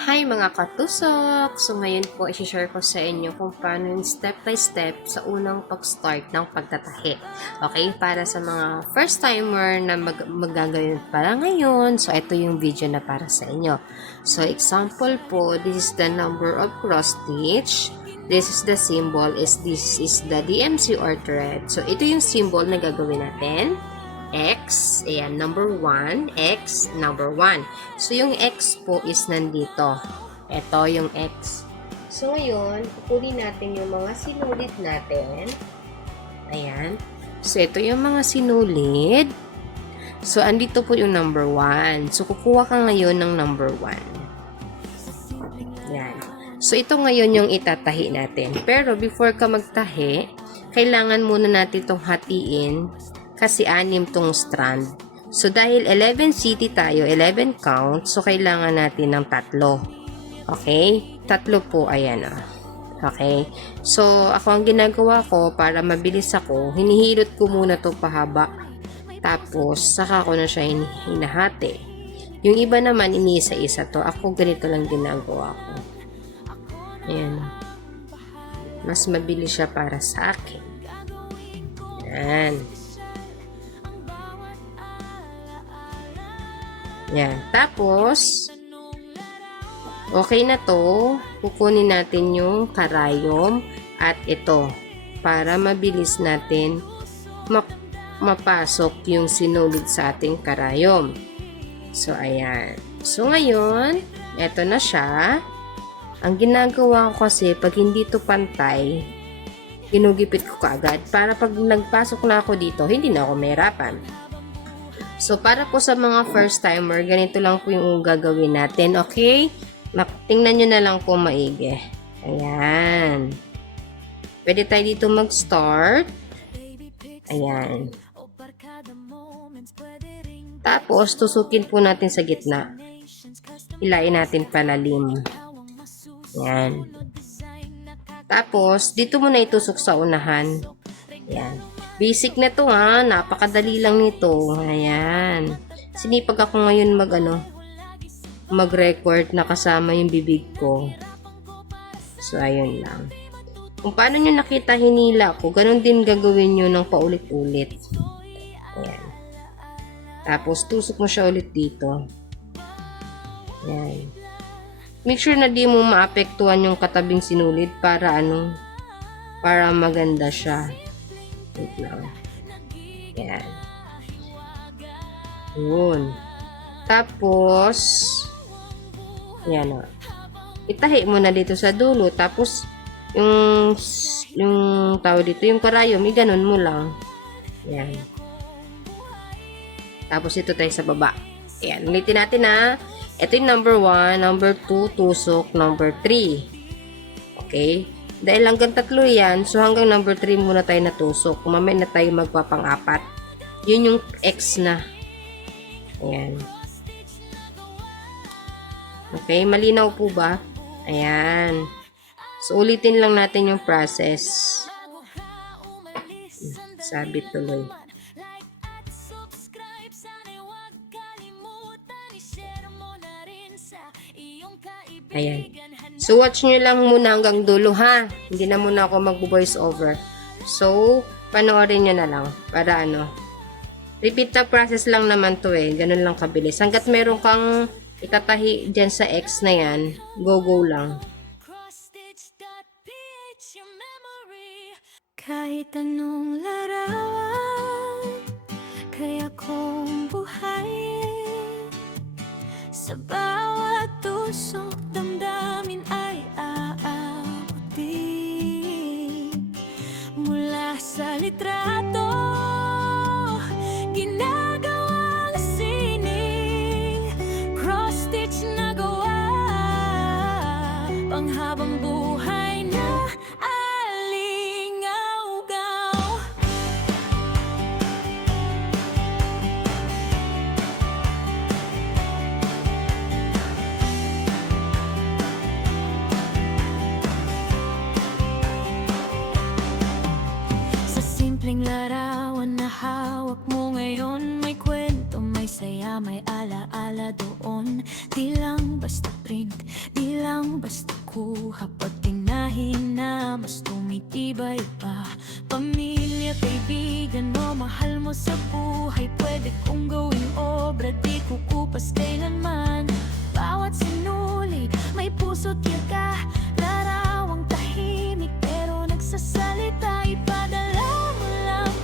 Hi mga katusok! So ngayon po i-share ko sa inyo kung paano yung step by step sa unang pag-start ng pagtatahi. Okay? Para sa mga first timer na magagawin para ngayon, so ito yung video na para sa inyo. So example po, this is the number of cross stitch. This is the symbol, this is the DMC or thread. So ito yung symbol na gagawin natin. X, ayan, number 1, X, number 1. So, yung X po is nandito. Ito yung X. So, ngayon, kukunin natin yung mga sinulid natin. Ayan. So, ito yung mga sinulid. So, andito po yung number 1. So, kukuha ka ngayon ng number 1. Ayan. So, ito ngayon yung itatahi natin. Pero, before ka magtahi, kailangan muna natin itong hatiin kasi 6 tong strand. So, dahil 11 city tayo, 11 count, so kailangan natin ng 3. Okay? 3 po, ayan o. Okay? So, ako ang ginagawa ko, para mabilis ako, hinihilot ko muna to pahaba. Tapos, saka ko na siya hinahati. Yung iba naman, iniisa-isa to. Ako, ganito lang ginagawa ko. Ayan. Mas mabilis siya para sa akin. Ayan. Yan. Tapos, okay na to. Kukunin natin yung karayom at ito para mabilis natin mapasok yung sinulid sa ating karayom. So, ayan. So, ngayon, eto na siya. Ang ginagawa ko kasi, pag hindi to pantay, ginugipit ko kaagad para pag nagpasok na ako dito, hindi na ako mahirapan. So, para po sa mga first timer, ganito lang po yung gagawin natin, okay? Tingnan nyo na lang po maigi. Ayan. Pwede tayo dito mag-start. Ayan. Tapos, tusukin po natin sa gitna. Hilain natin palalim. Ayan. Tapos, dito muna itusok sa unahan. Ayan. Basic na to ha. Napakadali lang nito. Ayan. Sinipag ako ngayon mag-record na kasama yung bibig ko. So, ayun lang. Kung paano nyo nakita hinila ko, ganun din gagawin nyo ng paulit-ulit. Ayan. Tapos, tusok mo siya ulit dito. Ayan. Make sure na di mo maapektuhan yung katabing sinulid para para maganda siya. Wait lang. Yan. Yun. Tapos, yan o. Itahi mo na dito sa dulo. Tapos, yung tawag dito, yung karayom, ganun mo lang. Yan. Tapos, ito tayo sa baba. Yan. Ulitin natin ha. Ito yung number 1, number 2, tusok, number 3. Okay? Dahil hanggang 3 yan, so hanggang number 3 muna tayo natusok. Mamaya na tayo magpapang-4. Yun yung X na. Ayan. Okay, malinaw po ba? Ayan. So, ulitin lang natin yung process. Sabit tuloy. Ayan. So, watch nyo lang muna hanggang dulo, ha? Hindi na muna ako mag-voice over. So, panoorin nyo na lang. Para repeat the process lang naman to eh. Ganun lang kabilis. Hanggat meron kang itatahi dyan sa X na yan, go lang. Kahit anong larawan, kaya kong buhayin. Sa bawat tusok, damdamin ay aabutin. Mula sa litrato, ginagawang sining, cross-stitch na gawa, panghabang buhay na alingaw-gaw. Simpleng larawan na hawak mo ngayon, may kwento, may saya, may alaala doon. Di lang basta print. Di lang basta kuha pag tinahin na mas tumitibay pa. Pamilya, kaibigan mo, mahal mo sa buhay, pwede kong gawing obra, di kukupas kailanman. Bawat sinulid, may puso't yaga, larawang tahimik pero nagsasalita. Ipadala mo lang,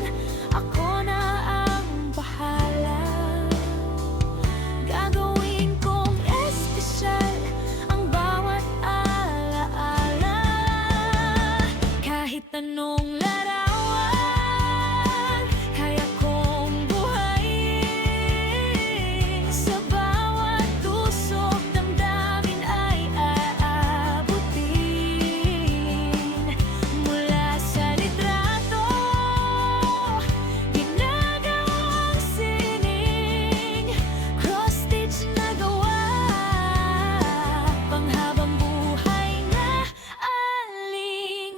ako na ang bahala. Gagawin kong espesyal ang bawat alaala. Kahit anong larawan, kaya kong buhayin. Sa bawat tusok, damdamin ay aabutin. Mula sa litrato, ginagawang sining, cross-stitch na gawa, panghabang buhay na alingaw-ngaw.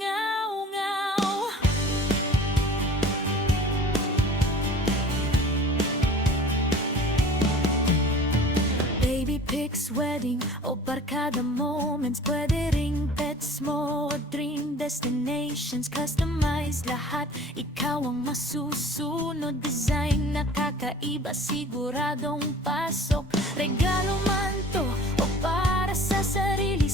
Baby pics, wedding o barkada moments, pwede ring pets mo o dream destinations. Customize lahat, ikaw ang masusunod. Design na kakaiba, siguradong pasok. Regalo man to o para sa sarili,